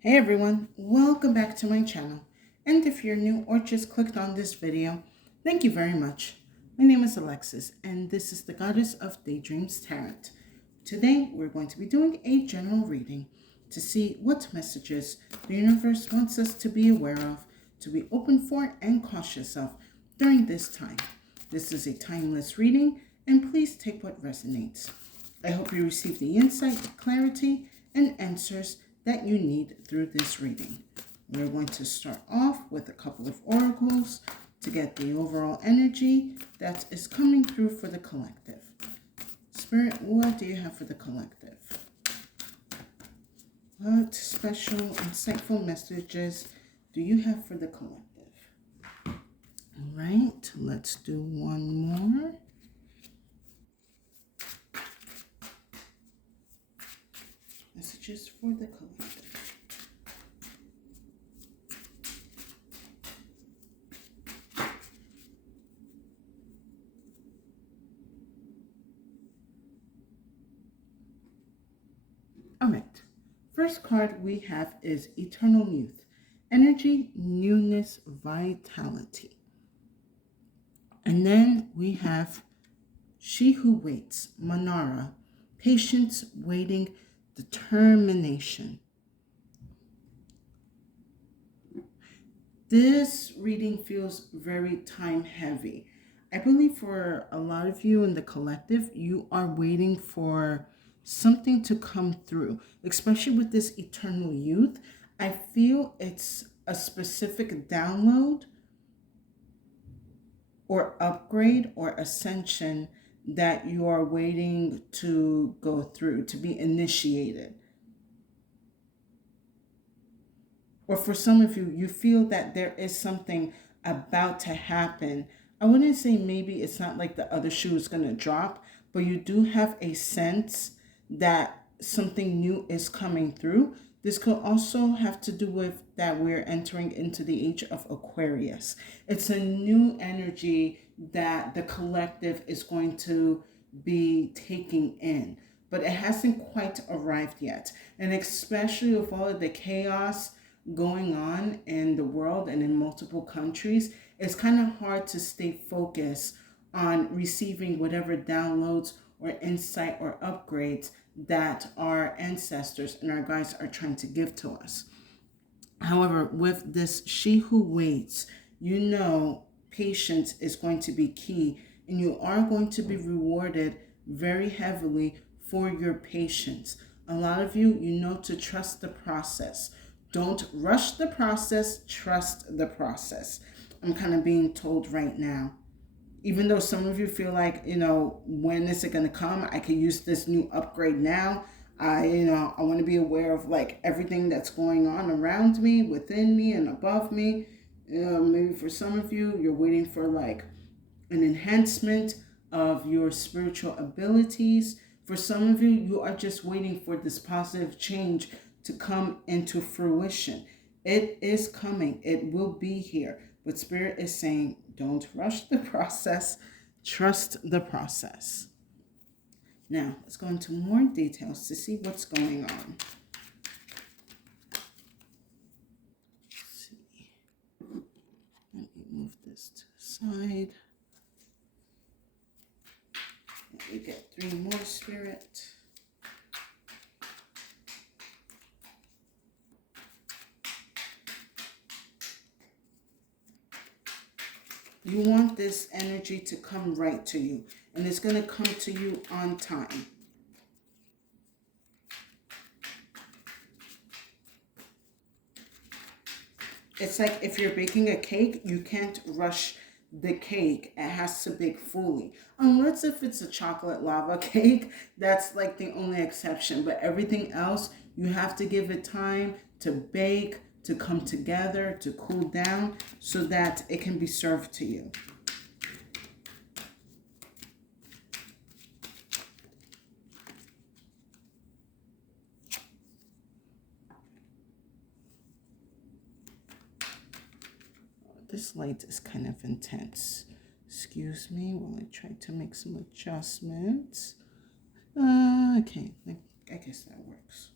Hey everyone, welcome back to my channel. And if you're new or just clicked on this video, thank you very much. My name is Alexis and this is the Goddess of Daydreams Tarot. Today we're going to be doing a general reading to see what messages the universe wants us to be aware of, to be open for and cautious of during this time. This is a timeless reading and please take what resonates. I hope you receive the insight, clarity, and answers that you need through this reading. We're going to start off with a couple of oracles to get the overall energy that is coming through for the collective. Spirit, what do you have for the collective? What special, insightful messages do you have for the collective? All right, let's do one more. Messages for the collective. All right. First card we have is Eternal Youth. Energy, newness, vitality. And then we have She Who Waits, Manara. Patience, waiting, determination. This reading feels very time heavy. I believe for a lot of you in the collective, you are waiting for something to come through, especially with this eternal youth. I feel it's a specific download or upgrade or ascension that you are waiting to go through, to be initiated. Or for some of you, you feel that there is something about to happen. I wouldn't say maybe it's not like the other shoe is going to drop, but you do have a sense that something new is coming through. This could also have to do with that we're entering into the age of Aquarius. It's a new energy that the collective is going to be taking in, but it hasn't quite arrived yet. And especially with all of the chaos going on in the world and in multiple countries, it's kind of hard to stay focused on receiving whatever downloads or insight or upgrades that our ancestors and our guides are trying to give to us. However, with this She Who Waits, you know patience is going to be key, and you are going to be rewarded very heavily for your patience. A lot of you, you know to trust the process. Don't rush the process, trust the process. I'm kind of being told right now. Even though some of you feel like, when is it going to come? I could use this new upgrade now. I want to be aware of like everything that's going on around me, within me, and above me. Maybe for some of you, you're waiting for like an enhancement of your spiritual abilities. For some of you, you are just waiting for this positive change to come into fruition. It is coming. It will be here. But Spirit is saying, don't rush the process. Trust the process. Now, let's go into more details to see what's going on. Let's see. Let me move this to the side. Let me get 3 more, Spirit. You want this energy to come right to you, and it's going to come to you on time. It's like if you're baking a cake, you can't rush the cake. It has to bake fully. Unless if it's a chocolate lava cake, that's like the only exception. But everything else, you have to give it time to bake, to come together, to cool down, so that it can be served to you. This light is kind of intense. Excuse me while I try to make some adjustments. Okay, I guess that works.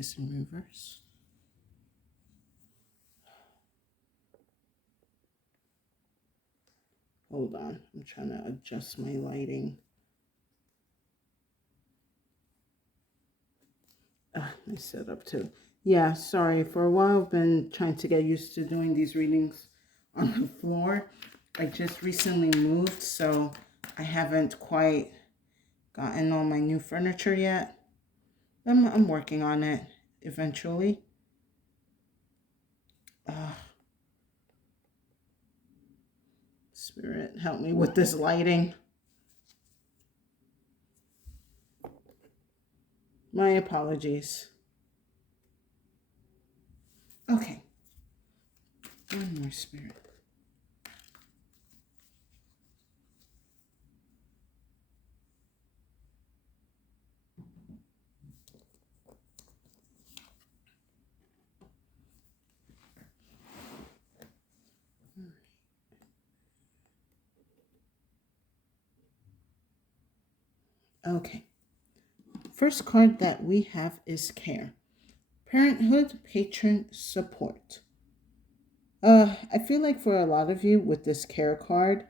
is in reverse. Hold on, I'm trying to adjust my lighting. My setup too. Yeah, sorry. For a while, I've been trying to get used to doing these readings on the floor. I just recently moved, so I haven't quite gotten all my new furniture yet. I'm working on it eventually. Spirit, help me with this lighting. My apologies. Okay. One more, Spirit. Okay. First card that we have is Care. Parenthood, patron, support. I feel like for a lot of you with this Care card,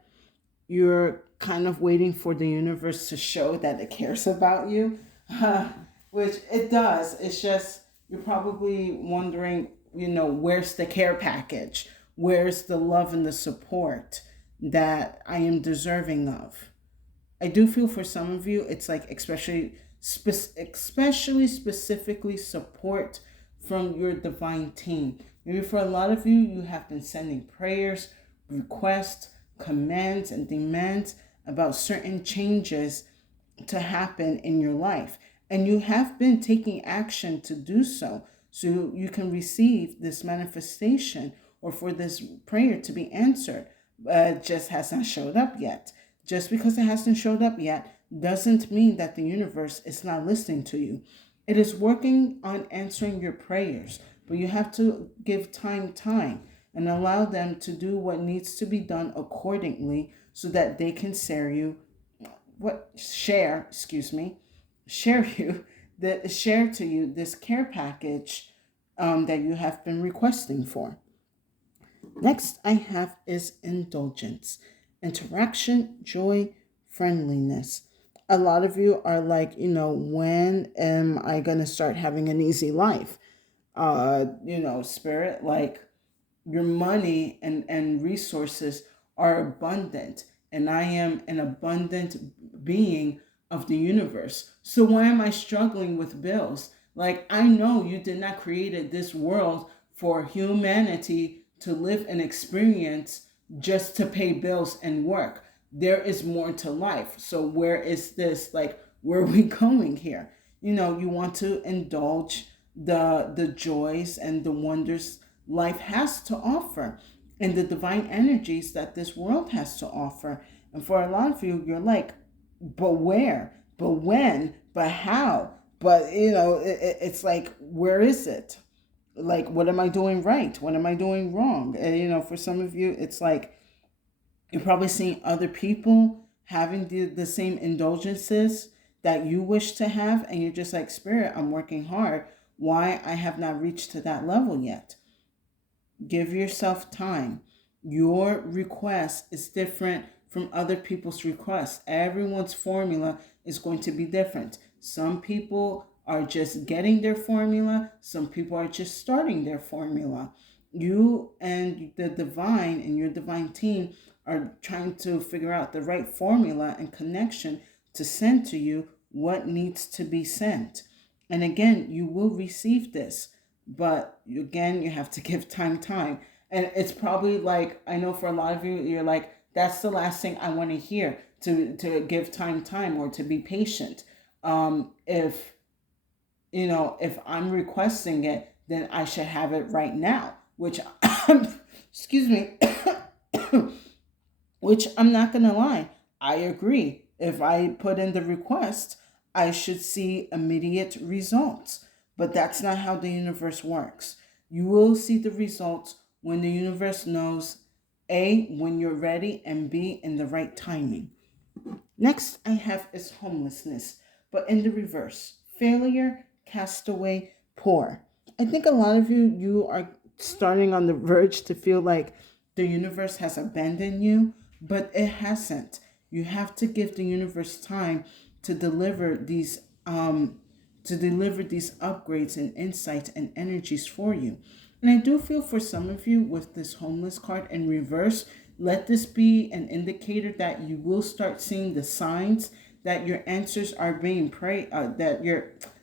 you're kind of waiting for the universe to show that it cares about you, which it does. It's just you're probably wondering, where's the care package? Where's the love and the support that I am deserving of? I do feel for some of you, it's like especially specifically support from your divine team. Maybe for a lot of you, you have been sending prayers, requests, commands, and demands about certain changes to happen in your life. And you have been taking action to do so. So you can receive this manifestation or for this prayer to be answered. It just hasn't showed up yet. Just because it hasn't showed up yet doesn't mean that the universe is not listening to you. It is working on answering your prayers, but you have to give time, and allow them to do what needs to be done accordingly so that they can share to you this care package that you have been requesting for. Next I have is indulgence, interaction, joy, friendliness. A lot of you are like, when am I going to start having an easy life? Spirit, like your money and resources are abundant, and I am an abundant being of the universe. So why am I struggling with bills? Like, I know you did not create this world for humanity to live and experience just to pay bills and work. There is more to life. So where is this, like, where are we going here? You want to indulge the joys and the wonders life has to offer and the divine energies that this world has to offer. And for a lot of you, you're like, but where? But when? But how? But it's like, where is it? Like, what am I doing right? What am I doing wrong? And for some of you, it's like you're probably seeing other people having the same indulgences that you wish to have, and you're just like, Spirit, I'm working hard. Why I have not reached to that level yet? Give yourself time. Your request is different from other people's requests. Everyone's formula is going to be different. Some people are just getting their formula, some people are just starting their formula. You and the divine and your divine team are trying to figure out the right formula and connection to send to you what needs to be sent. And again, you will receive this, but again, you have to give time. And it's probably like, I know for a lot of you, you're like, that's the last thing I want to hear, to give time or to be patient. If if I'm requesting it, then I should have it right now, which excuse me, which I'm not gonna lie, I agree. If I put in the request, I should see immediate results. But that's not how the universe works. You will see the results when the universe knows A, when you're ready, and B, in the right timing. Next I have is homelessness, but in the reverse. Failure, castaway, poor. I think a lot of you are starting on the verge to feel like the universe has abandoned you, but it hasn't. You have to give the universe time to deliver these upgrades and insights and energies for you. And I do feel for some of you with this homeless card in reverse, let this be an indicator that you will start seeing the signs that your answers are being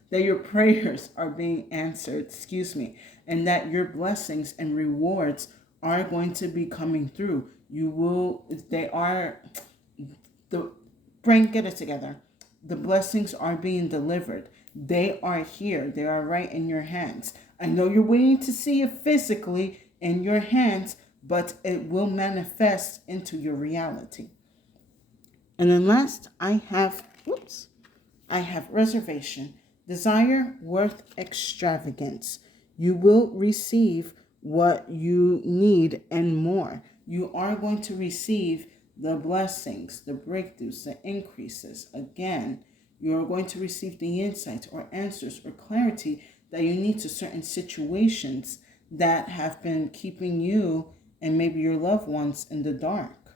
that your prayers are being answered, excuse me, and that your blessings and rewards are going to be coming through. You will they are the brain, get it together. The blessings are being delivered. They are here. They are right in your hands. I know you're waiting to see it physically in your hands, but it will manifest into your reality. And then last, I have reservation, desire, worth, extravagance. You will receive what you need and more. You are going to receive the blessings, the breakthroughs, the increases. Again, you are going to receive the insights or answers or clarity that you need to certain situations that have been keeping you and maybe your loved ones in the dark.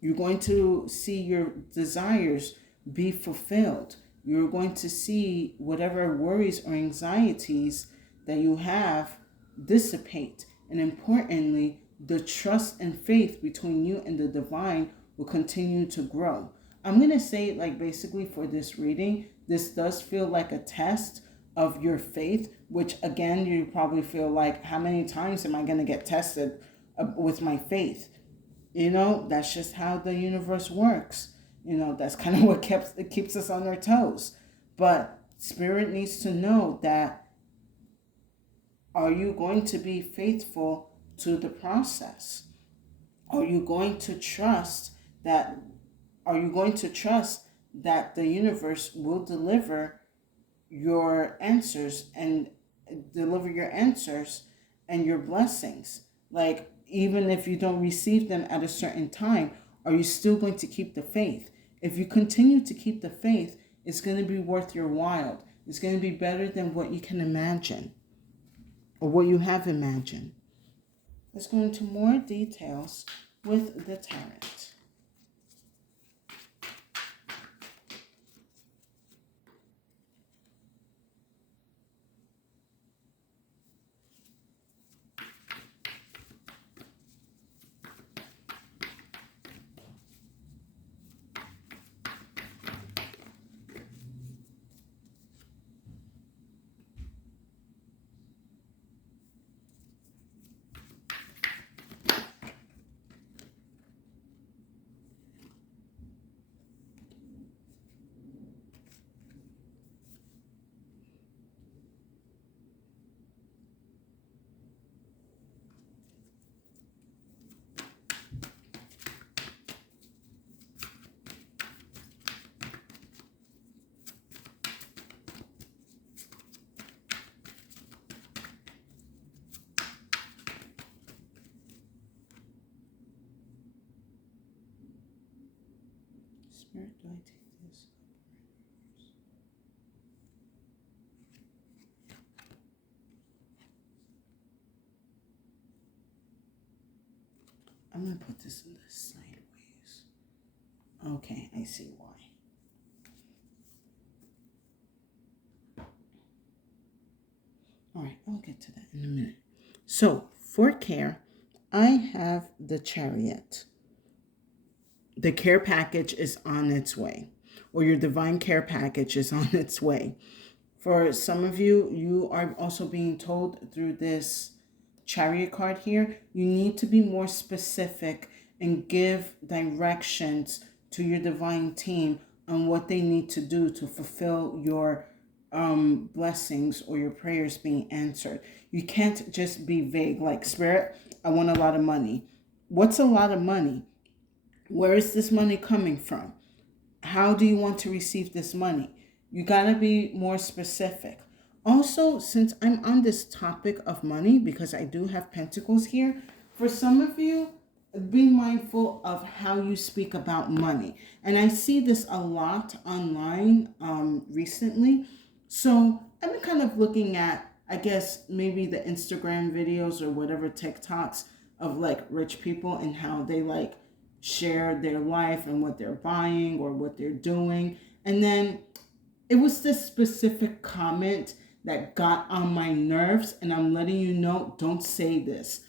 You're going to see your desires be fulfilled. You're going to see whatever worries or anxieties that you have dissipate. And importantly, the trust and faith between you and the divine will continue to grow. I'm going to say, like, basically for this reading, this does feel like a test of your faith, which again, you probably feel like, how many times am I going to get tested with my faith? That's just how the universe works. That's kind of what keeps us on our toes. But spirit needs to know that, are you going to be faithful to the process? Are you going to trust that the universe will your answers deliver your answers and your blessings? Like, even if you don't receive them at a certain time, are you still going to keep the faith? If you continue to keep the faith, it's going to be worth your while. It's going to be better than what you can imagine or what you have imagined. Let's go into more details with the tarot. Spirit, do I take this? I'm going to put this in the sideways. Okay, I see why. All right, I'll get to that in a minute. So, for care, I have the Chariot. The care package is on its way, or your divine care package is on its way. For some of you, you are also being told through this Chariot card here, you need to be more specific and give directions to your divine team on what they need to do to fulfill your blessings or your prayers being answered. You can't just be vague, like, Spirit, I want a lot of money. What's a lot of money? Where is this money coming from? How do you want to receive this money? You got to be more specific. Also, since I'm on this topic of money, because I do have pentacles here, for some of you, be mindful of how you speak about money. And I see this a lot online recently. So I've been kind of looking at, I guess, maybe the Instagram videos or whatever TikToks of like rich people and how they like share their life and what they're buying or what they're doing. And then it was this specific comment that got on my nerves, and I'm letting you know, don't say this.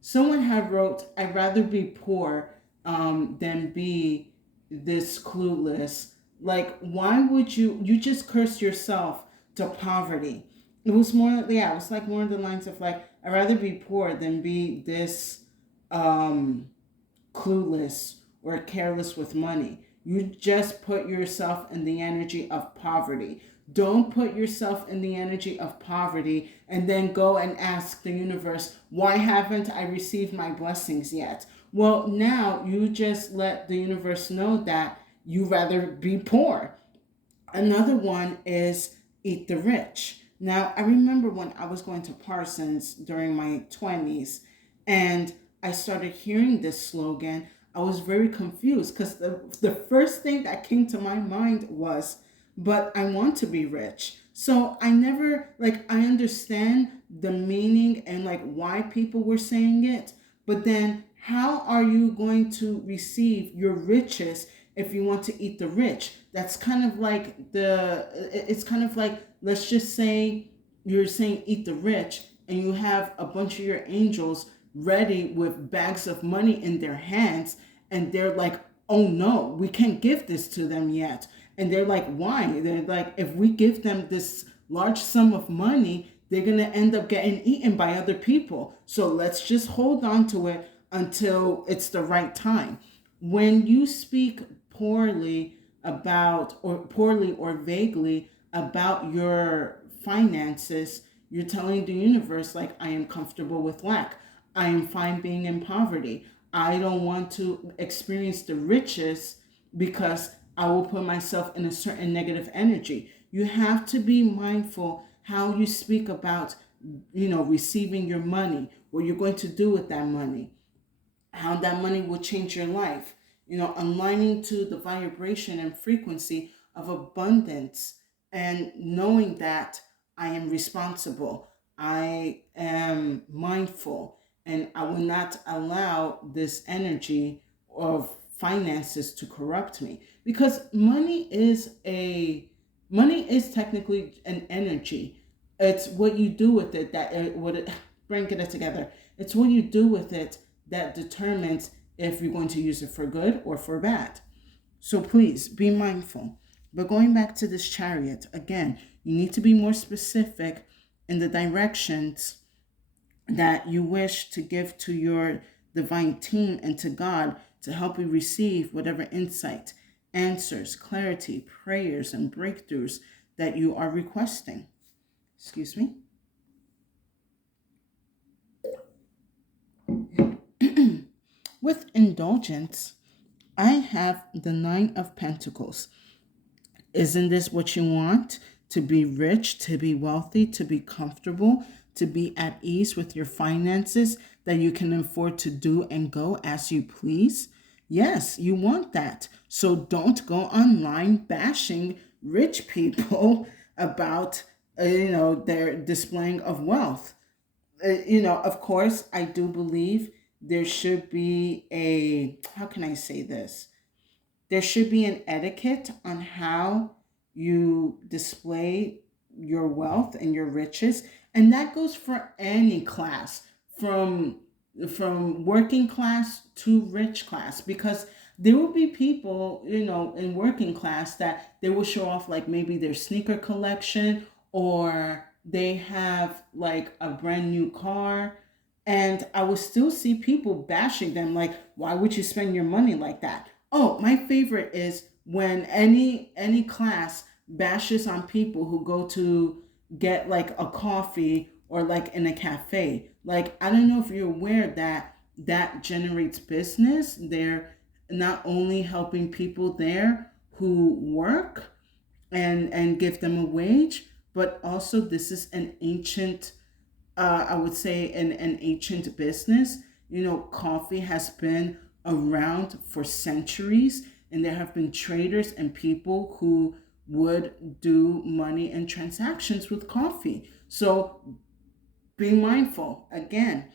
Someone had wrote, I'd rather be poor than be this clueless. Like, why would you just curse yourself to poverty? It was more, yeah, it was like more of the lines of like, I'd rather be poor than be this um clueless or careless with money. You just put yourself in the energy of poverty. Don't put yourself in the energy of poverty and then go and ask the universe, why haven't I received my blessings yet? Well, now you just let the universe know that you rather be poor. Another one is eat the rich. Now, I remember when I was going to Parsons during my 20s and I started hearing this slogan, I was very confused because the first thing that came to my mind was, but I want to be rich. So I never, like, I understand the meaning and like why people were saying it, but then how are you going to receive your riches if you want to eat the rich? That's kind of like it's kind of like, let's just say you're saying eat the rich and you have a bunch of your angels ready with bags of money in their hands, and they're like, oh no, we can't give this to them yet. And they're like, why? They're like, if we give them this large sum of money, they're going to end up getting eaten by other people. So let's just hold on to it until it's the right time. When you speak poorly about, or poorly or vaguely about your finances, you're telling the universe, like, I am comfortable with lack. I am fine being in poverty. I don't want to experience the riches because I will put myself in a certain negative energy. You have to be mindful how you speak about, receiving your money, what you're going to do with that money, how that money will change your life, aligning to the vibration and frequency of abundance and knowing that I am responsible, I am mindful, and I will not allow this energy of finances to corrupt me, because money is technically an energy. It's what you do with it that what it bringing it together. It's what you do with it that determines if you're going to use it for good or for bad. So please be mindful. But going back to this chariot, again, you need to be more specific in the directions that you wish to give to your divine team and to God to help you receive whatever insight, answers, clarity, prayers, and breakthroughs that you are requesting. Excuse me. With indulgence, I have the Nine of Pentacles. Isn't this what you want? To be rich, to be wealthy, to be comfortable, to be at ease with your finances, that you can afford to do and go as you please? Yes, you want that. So don't go online bashing rich people about, their displaying of wealth. Of course, I do believe there should be how can I say this? There should be an etiquette on how you display your wealth and your riches, and that goes for any class, from working class to rich class, because there will be people, in working class that they will show off like maybe their sneaker collection, or they have like a brand new car, and I will still see people bashing them like, why would you spend your money like that? Oh, my favorite is when any class bashes on people who go to get like a coffee or like in a cafe. Like, I don't know if you're aware that that generates business. They're not only helping people there who work and give them a wage, but also this is an ancient, I would say, an ancient business. Coffee has been around for centuries, and there have been traders and people who would do money and transactions with coffee. So be mindful. Again,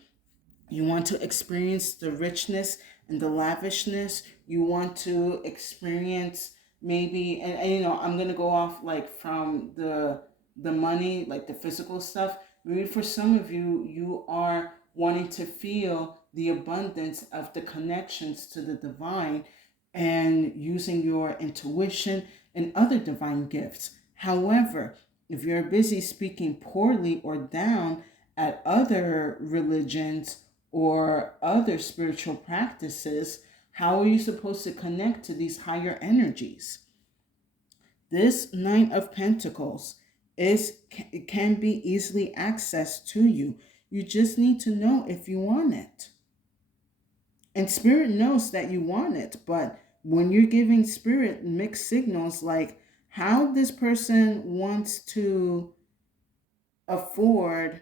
you want to experience the richness and the lavishness. You want to experience maybe, and I'm gonna go off like from the money, like the physical stuff. Maybe for some of you, you are wanting to feel the abundance of the connections to the divine and using your intuition and other divine gifts. However, if you're busy speaking poorly or down at other religions or other spiritual practices, how are you supposed to connect to these higher energies? This Nine of Pentacles is can be easily accessed to you. You just need to know if you want it. And spirit knows that you want it, but when you're giving spirit mixed signals like how this person wants to afford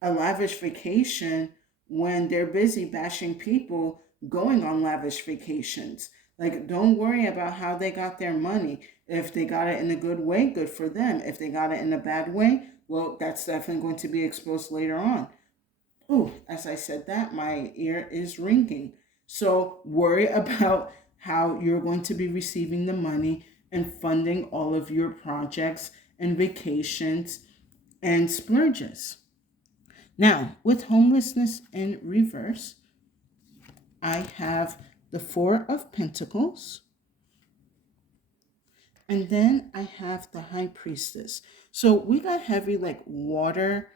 a lavish vacation when they're busy bashing people going on lavish vacations. Like, don't worry about how they got their money. If they got it in a good way, good for them. If they got it in a bad way, well, that's definitely going to be exposed later on. Ooh, as I said that, my ear is ringing. So worry about how you're going to be receiving the money and funding all of your projects and vacations and splurges. Now, with homelessness in reverse, I have the Four of Pentacles, and then I have the High Priestess. So we got heavy like water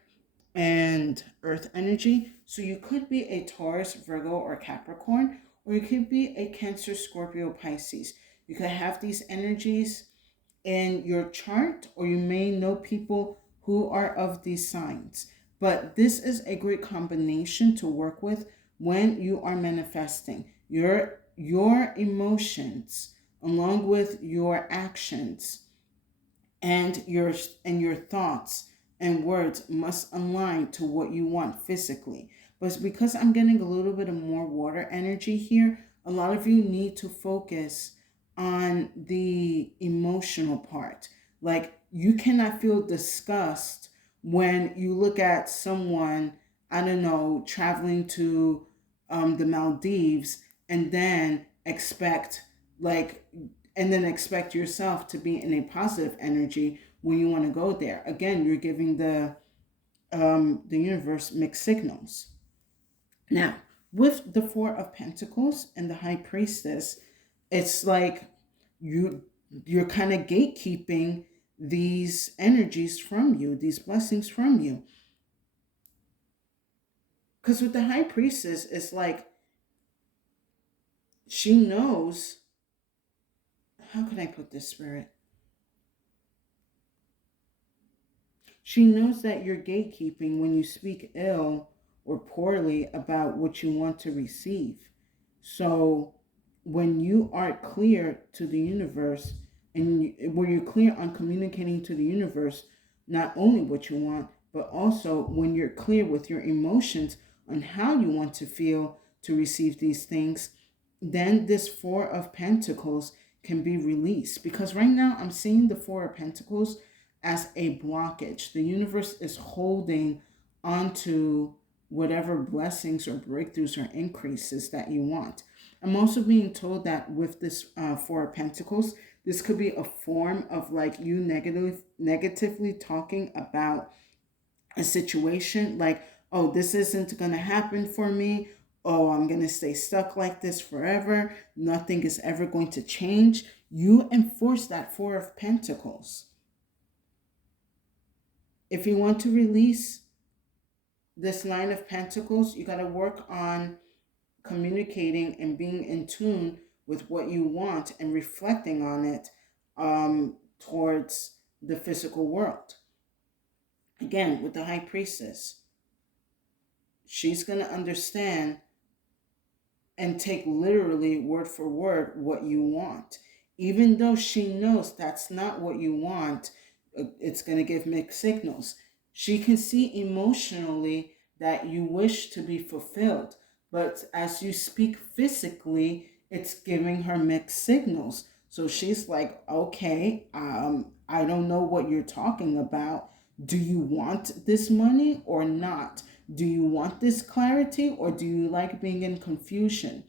and earth energy. So you could be a Taurus, Virgo, or Capricorn, or you could be a Cancer, Scorpio, Pisces. You could have these energies in your chart, or you may know people who are of these signs. But this is a great combination to work with when you are manifesting. Your emotions along with your actions and your thoughts and words must align to what you want physically. But because I'm getting a little bit of more water energy here, a lot of you need to focus on the emotional part. Like, you cannot feel disgust when you look at someone, I don't know, traveling to the Maldives and then expect like expect yourself to be in a positive energy when you want to go there. Again, you're giving the universe mixed signals. Now, with the Four of Pentacles and the High Priestess, it's like you you're kind of gatekeeping these energies from you, these blessings from you. Because with the High Priestess, it's like she knows, how can I put this, Spirit? She knows that you're gatekeeping when you speak ill or poorly about what you want to receive. So when you are clear to the universe and when you're clear on communicating to the universe, not only what you want, but also when you're clear with your emotions on how you want to feel to receive these things, then this Four of Pentacles can be released. Because right now I'm seeing the Four of Pentacles as a blockage. The universe is holding onto whatever blessings or breakthroughs or increases that you want. I'm also being told that with this Four of Pentacles, this could be a form of like you negatively talking about a situation like, oh, this isn't going to happen for me. Oh, I'm going to stay stuck like this forever. Nothing is ever going to change. You enforce that Four of Pentacles. If you want to release this Nine of Pentacles, you got to work on communicating and being in tune with what you want and reflecting on it towards the physical world. Again, with the High Priestess, she's going to understand and take literally word for word what you want. Even though she knows that's not what you want, it's going to give mixed signals. She can see emotionally that you wish to be fulfilled, but as you speak physically, it's giving her mixed signals. So she's like, okay, I don't know what you're talking about. Do you want this money or not? Do you want this clarity or do you like being in confusion?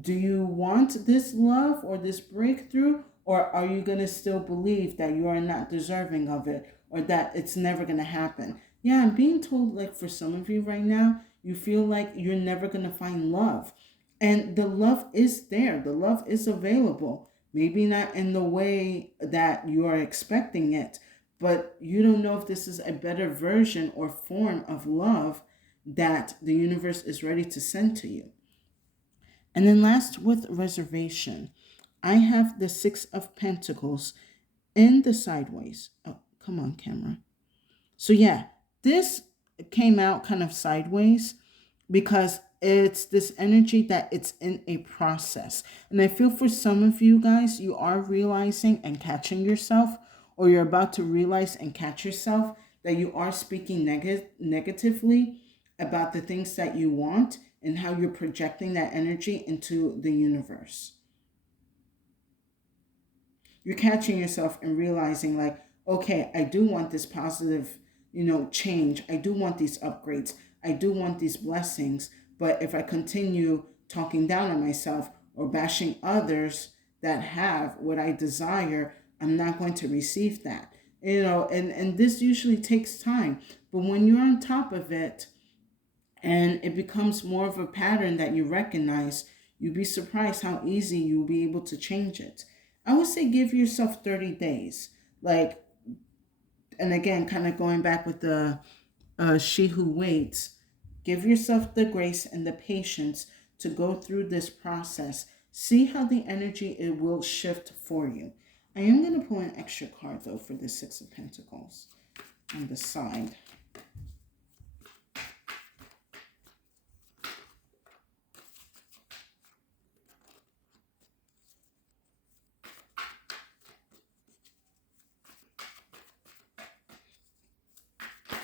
Do you want this love or this breakthrough, or are you going to still believe that you are not deserving of it or that it's never going to happen? Yeah, I'm being told, like, for some of you right now, you feel like you're never going to find love. And the love is there, the love is available. Maybe not in the way that you are expecting it, but you don't know if this is a better version or form of love that the universe is ready to send to you. And then last, with reservation, I have the Six of Pentacles in the sideways. Oh, come on, camera. So yeah, this came out kind of sideways because it's this energy that it's in a process. And I feel for some of you guys, you are realizing and catching yourself, or you're about to realize and catch yourself that you are speaking negatively about the things that you want and how you're projecting that energy into the universe. You're catching yourself and realizing, like, okay, I do want this positive, change. I do want these upgrades. I do want these blessings. But if I continue talking down on myself or bashing others that have what I desire, I'm not going to receive that. And this usually takes time. But when you're on top of it, and it becomes more of a pattern that you recognize, you'd be surprised how easy you'll be able to change it. I would say give yourself 30 days. Like, and again, kind of going back with the she who waits, give yourself the grace and the patience to go through this process. See how the energy it will shift for you. I am going to pull an extra card though for the Six of Pentacles on the side.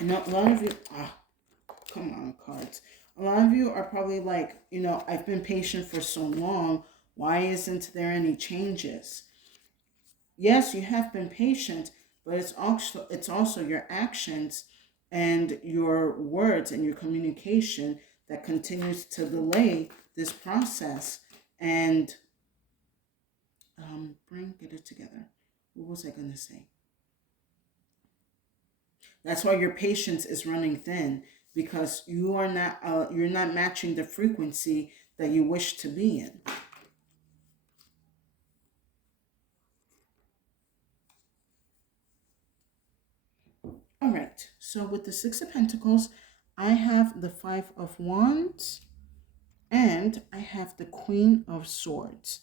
And a lot of you, come on, cards. A lot of you are probably like, I've been patient for so long. Why isn't there any changes? Yes, you have been patient, but it's also your actions and your words and your communication that continues to delay this process. And get it together. What was I gonna say? That's why your patience is running thin, because you're not matching the frequency that you wish to be in. All right. So with the Six of Pentacles, I have the Five of Wands and I have the Queen of Swords.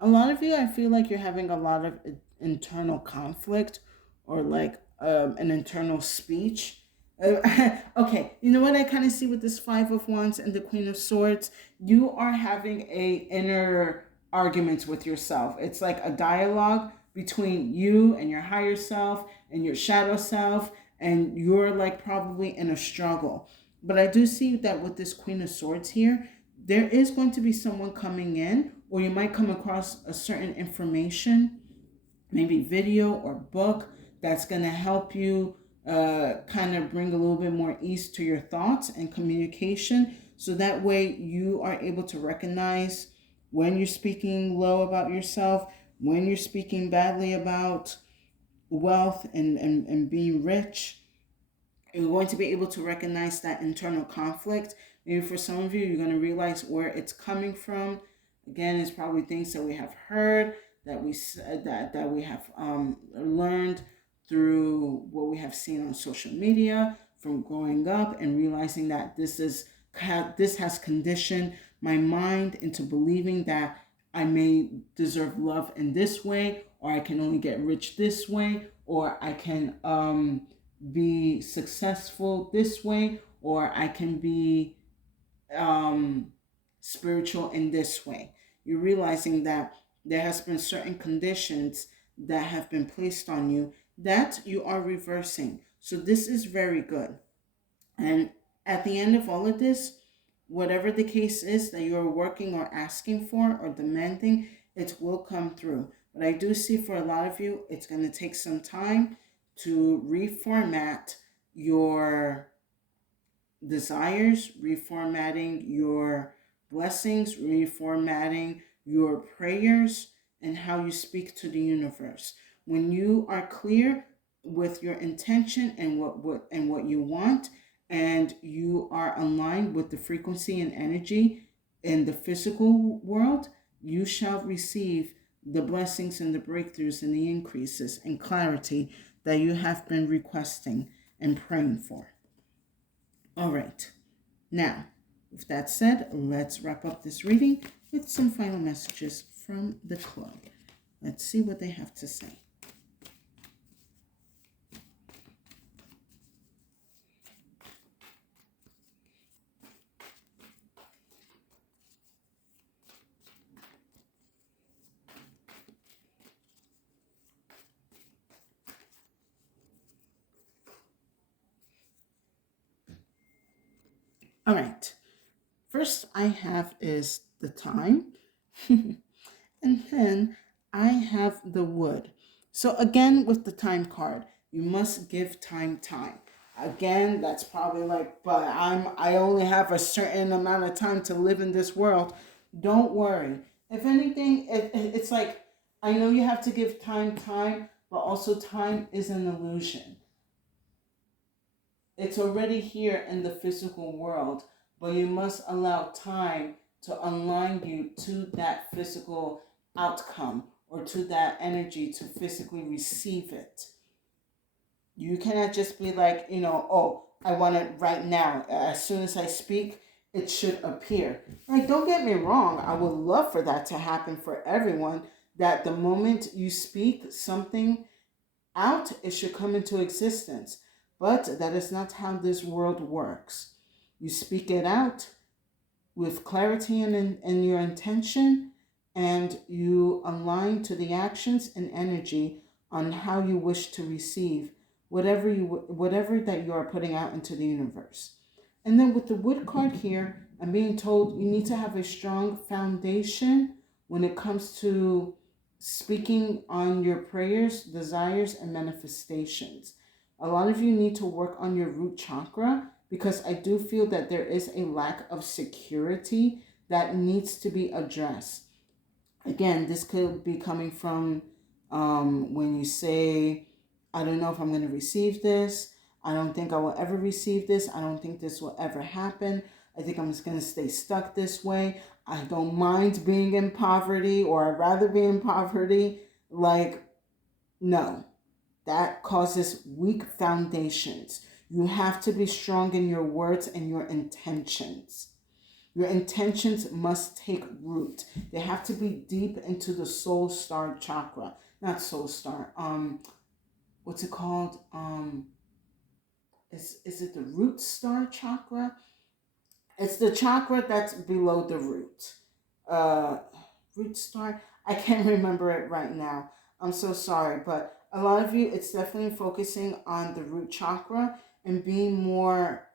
A lot of you, I feel like you're having a lot of internal conflict, or like an internal speech. Okay, you know what I kind of see with this Five of Wands and the Queen of Swords? You are having a inner argument with yourself. It's like a dialogue between you and your higher self and your shadow self, and you're like probably in a struggle. But I do see that with this Queen of Swords here, there is going to be someone coming in, or you might come across a certain information, maybe video or book, that's going to help you kind of bring a little bit more ease to your thoughts and communication. So that way you are able to recognize when you're speaking low about yourself, when you're speaking badly about wealth and being rich. You're going to be able to recognize that internal conflict. Maybe for some of you, you're going to realize where it's coming from. Again, it's probably things that we have heard, that we have learned through what we have seen on social media from growing up, and realizing that this has conditioned my mind into believing that I may deserve love in this way, or I can only get rich this way, or I can be successful this way, or I can be um, spiritual in this way. You're realizing that there has been certain conditions that have been placed on you that you are reversing. So this is very good. And at the end of all of this, whatever the case is that you're working or asking for or demanding, it will come through. But I do see for a lot of you, it's going to take some time to reformat your desires, reformatting your blessings, reformatting your prayers, and how you speak to the universe. When you are clear with your intention and what you want, and you are aligned with the frequency and energy in the physical world, you shall receive the blessings and the breakthroughs and the increases and clarity that you have been requesting and praying for. All right. Now, with that said, let's wrap up this reading with some final messages from the club. Let's see what they have to say. All right. First I have is the time. And then I have the wood. So again, with the time card, you must give time. Again, that's probably like, but I only have a certain amount of time to live in this world. Don't worry. If anything, it's like, I know you have to give time, but also time is an illusion. It's already here in the physical world, but you must allow time to align you to that physical outcome or to that energy to physically receive it. You cannot just be like, oh, I want it right now. As soon as I speak, it should appear. Like, don't get me wrong, I would love for that to happen for everyone, that the moment you speak something out, it should come into existence. But that is not how this world works. You speak it out with clarity and your intention, and you align to the actions and energy on how you wish to receive whatever that you are putting out into the universe. And then with the wood card here, I'm being told you need to have a strong foundation when it comes to speaking on your prayers, desires, and manifestations. A lot of you need to work on your root chakra, because I do feel that there is a lack of security that needs to be addressed. Again, this could be coming from when you say, I don't know if I'm going to receive this. I don't think I will ever receive this. I don't think this will ever happen. I think I'm just going to stay stuck this way. I don't mind being in poverty, or I'd rather be in poverty. Like, no, that causes weak foundations. You have to be strong in your words and your intentions. Your intentions must take root. They have to be deep into the soul star chakra. Not soul star. What's it called? Is it the root star chakra? It's the chakra that's below the root. Uh, Root star. I can't remember it right now. I'm so sorry, but a lot of you, it's definitely focusing on the root chakra and being more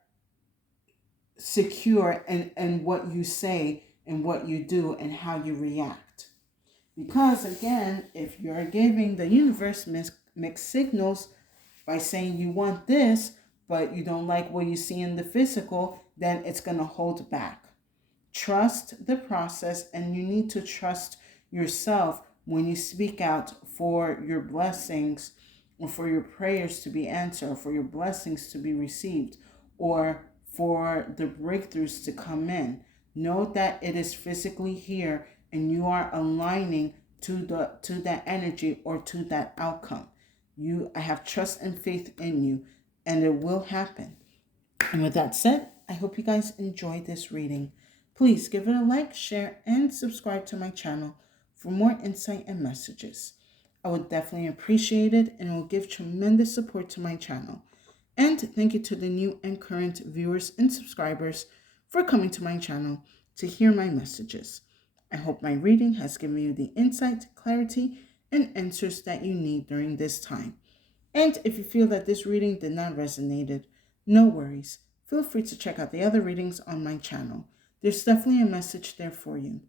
secure in what you say and what you do and how you react. Because again, if you're giving the universe mixed signals by saying you want this, but you don't like what you see in the physical, then it's going to hold back. Trust the process, and you need to trust yourself when you speak out for your blessings, or for your prayers to be answered, or for your blessings to be received, or for the breakthroughs to come in. Know that it is physically here, and you are aligning to that energy or to that outcome. I have trust and faith in you, and it will happen. And with that said, I hope you guys enjoyed this reading. Please give it a like, share, and subscribe to my channel for more insight and messages. I would definitely appreciate it, and it will give tremendous support to my channel. And thank you to the new and current viewers and subscribers for coming to my channel to hear my messages. I hope my reading has given you the insight, clarity, and answers that you need during this time. And if you feel that this reading did not resonate, no worries. Feel free to check out the other readings on my channel. There's definitely a message there for you.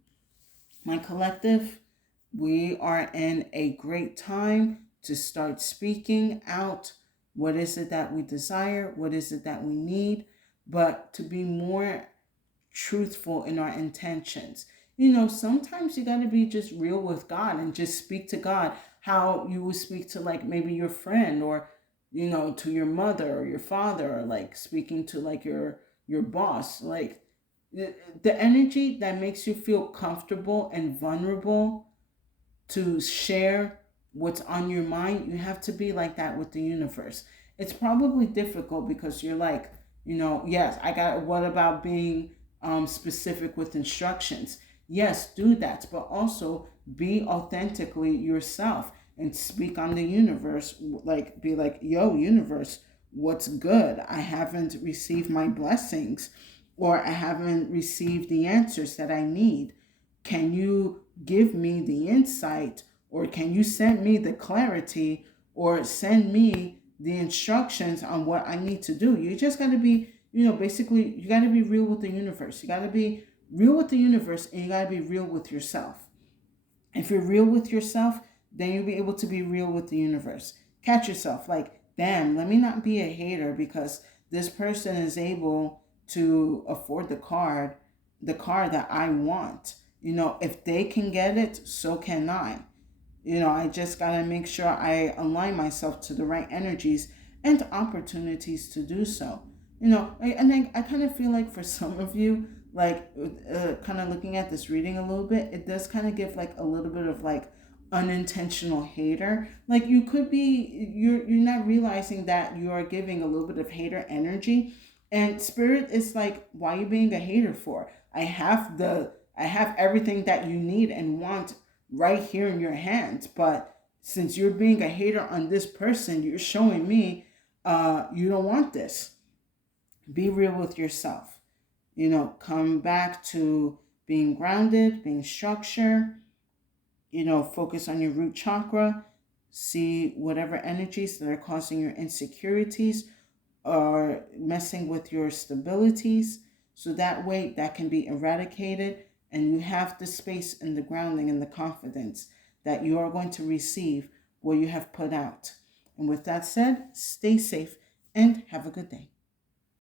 My collective We are in a great time to start speaking out. What is it that we desire? What is it that we need? But to be more truthful in our intentions. Sometimes you got to be just real with God and just speak to God how you would speak to, like, maybe your friend, or to your mother or your father, or like speaking to, like, your boss. Like, the energy that makes you feel comfortable and vulnerable to share what's on your mind, you have to be like that with the universe. It's probably difficult because you're like, yes, I got, what about being specific with instructions? Yes, do that, but also be authentically yourself and speak on the universe. Like, be like, yo, universe, what's good? I haven't received my blessings, or I haven't received the answers that I need. Can you give me the insight, or can you send me the clarity, or send me the instructions on what I need to do? You just got to be, basically, you got to be real with the universe. You got to be real with the universe, and you got to be real with yourself. If you're real with yourself, then you'll be able to be real with the universe. Catch yourself like, damn, let me not be a hater because this person is able to afford the car that I want. If they can get it, so can I. I just got to make sure I align myself to the right energies and opportunities to do so. And I kind of feel like for some of you, like, kind of looking at this reading a little bit, it does kind of give like a little bit of like unintentional hater. Like, you could be, you're not realizing that you are giving a little bit of hater energy, and spirit is like, why are you being a hater for? I have everything that you need and want right here in your hands. But since you're being a hater on this person, you're showing me you don't want this. Be real with yourself. Come back to being grounded, being structured. Focus on your root chakra. See whatever energies that are causing your insecurities or messing with your stabilities, so that way that can be eradicated, and you have the space and the grounding and the confidence that you are going to receive what you have put out. And with that said, stay safe and have a good day.